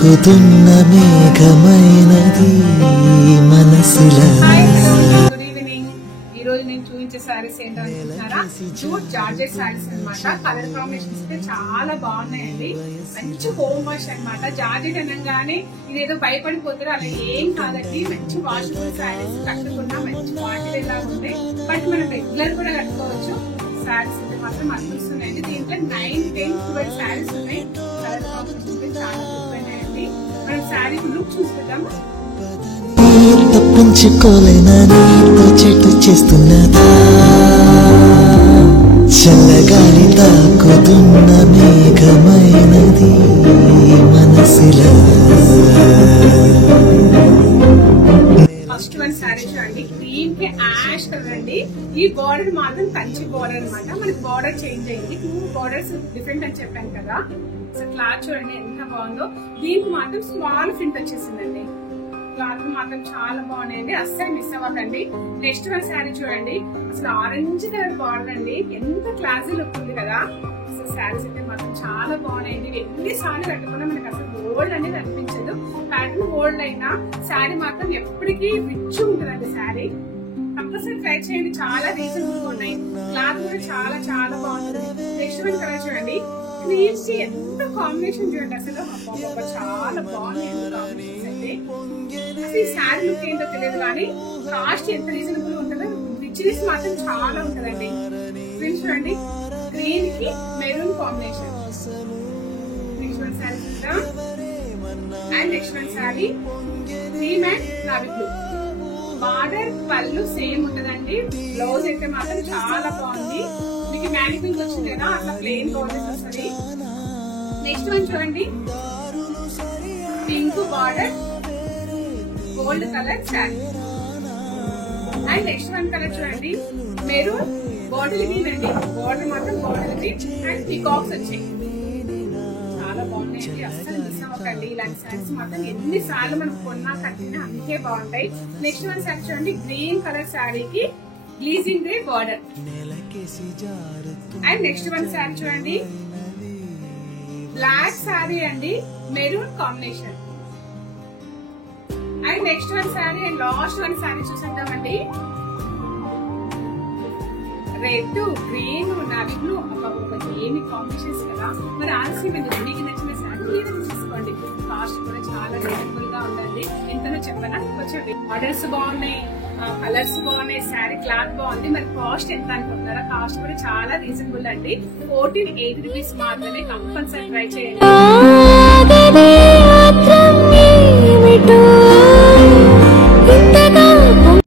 కుతున్న మేఘమైనది మనసుల. Good evening. ఈ రోజు నేను చూపించే సారీస్ ఏంటో అనుకుంటున్నారా? జూట్ జార్జెట్ సారీస్ అన్నమాట. కలర్ కాంబినేషన్స్ అయితే చాలా బాగున్నాయండి. మంచి హోమ్ వాష్ అన్నమాట. జార్జెట్ అనగానే ఇదేదో భయపడిపోతారు, అలా ఏం కాదండి. మంచి వాషబుల్ సారీస్ కట్టుకున్నా మంచి క్వాలిటీ లాగా ఉంటాయి. బట్ మనం రెగ్యులర్ కూడా కట్టుకోవచ్చు. సారీస్ అయితే మాత్రం అనిపిస్తున్నాయండి. దీంట్లో 9, 10, 12 సారీస్ ఉన్నాయి. కలర్ కాంబినేషన్స్ చాలా బాగున్నాయండి. మనం సారీ లుక్ చూసుకుందాము. తప్పించుకోలేనని చెట్టు చేస్తున్నదా, చల్లగాలి తాకుతున్న మేఘమైనది మనసులా. ఫస్ట్ వన్ సారీ చూడండి, గ్రీన్ కి యాష్ కలర్ అండి. ఈ బార్డర్ మాత్రం కంచి బార్డర్ అనమాట. మనకి బార్డర్ చేంజ్ అయింది. 2 బార్డర్స్ డిఫరెంట్ అని చెప్పాను కదా. అసలు క్లాత్ చూడండి ఎంత బాగుందో. దీనికి మాత్రం స్మాల్ ప్రింట్ వచ్చేసిందండి. క్లాత్ మాత్రం చాలా బాగున్నాయండి, అస్సలు మిస్ అవ్వకండి. నెక్స్ట్ వన్ శారీ చూడండి, అసలు ఆరెంజ్ కలర్ బార్డర్ అండి. ఎంత క్లాసీ లుక్ ఉంది కదా. అసలు శారీస్ అయితే మాత్రం చాలా బాగున్నాయండి. ఎన్నిసార్లు కట్టుకున్నా మనకి అసలు ఓల్డ్ అనేది అనిపించదు. ప్యాటర్న్ ఓల్డ్ అయినా శారీ మాత్రం ఎప్పటికీ రిచ్ ఉంటుందండి. శారీ కంపల్సరీ ట్రై చేయండి, చాలా రీజనబుల్ గా ఉన్నాయి. క్లాత్ కూడా చాలా చాలా బాగుంటుంది. నెక్స్ట్ వన్ కలర్ చూడండి, క్రీమ్స్ కి ఎంత కాంబినేషన్ చూడండి. అసలు చాలా బాగున్నాయి కాంబినేషన్స్ అయితే. అసలు ఈ శారీ లుక్ ఏంటో తెలియదు కానీ కాస్ట్ ఎంత రీజనబుల్ ఉంటుందో, రిచ్నెస్ మాత్రం చాలా ఉంటుందండి. క్రీమ్స్ చూడండి, గ్రీన్ కి maroon combination. Next one sari చూద్దాం. And next one sari cream and navy blue. Border పళ్ళు సేమ్ ఉంటదండి. బ్లౌజ్ అయితే మాత్రం చాలా బాగుంది. మీకు మ్యానికింగ్ వచ్చింది కదా, అట్లా ప్లెయిన్ బ్లౌజెస్ వస్తుంది. నెక్స్ట్ వన్ చూడండి, pink border gold colour sari. And next one colour చూడండి, మెరూన్ బాటిల్ గ్రీన్ అండి. బార్డర్ మాత్రం బాటిల్ గ్రీన్ అండ్ పీకాక్స్ వచ్చాయి. చాలా బాగున్నాయండి, అస్సలు మిస్ అవ్వకండి. ఇలాంటి శారీస్ మాత్రం ఎన్నిసార్లు మనం కొన్నా కట్టినా అంతే బాగుంటాయి. నెక్స్ట్ వన్ శారీ చూడండి, గ్రీన్ కలర్ శారీకి గ్లీజింగ్ grey border. And next one sari చూడండి, బ్లాక్ శారీ అండి, maroon combination. And next one sari and last one sari చూసేద్దామండి. Red, green, navy blue. ఏమి కాంబినేషన్స్ కదా. మరి ఆలస్యం ఎందుకు, మీకు నచ్చిన శారీ మీరు తీసుకోండి. కాస్ట్ కూడా చాలా రీజనబుల్ గా ఉందండి. ఎంతనో చెప్పనా, కొంచెం ఆర్డర్స్ బాగున్నాయి, కలర్స్ బాగున్నాయి, శారీ క్లాత్ బాగుంది. మరి కాస్ట్ ఎంత అనుకుంటున్నారా? కాస్ట్ కూడా చాలా రీజనబుల్ అండి. 1480 రూపీస్ మాత్రమే. కంపల్సరీ ట్రై చేయండి.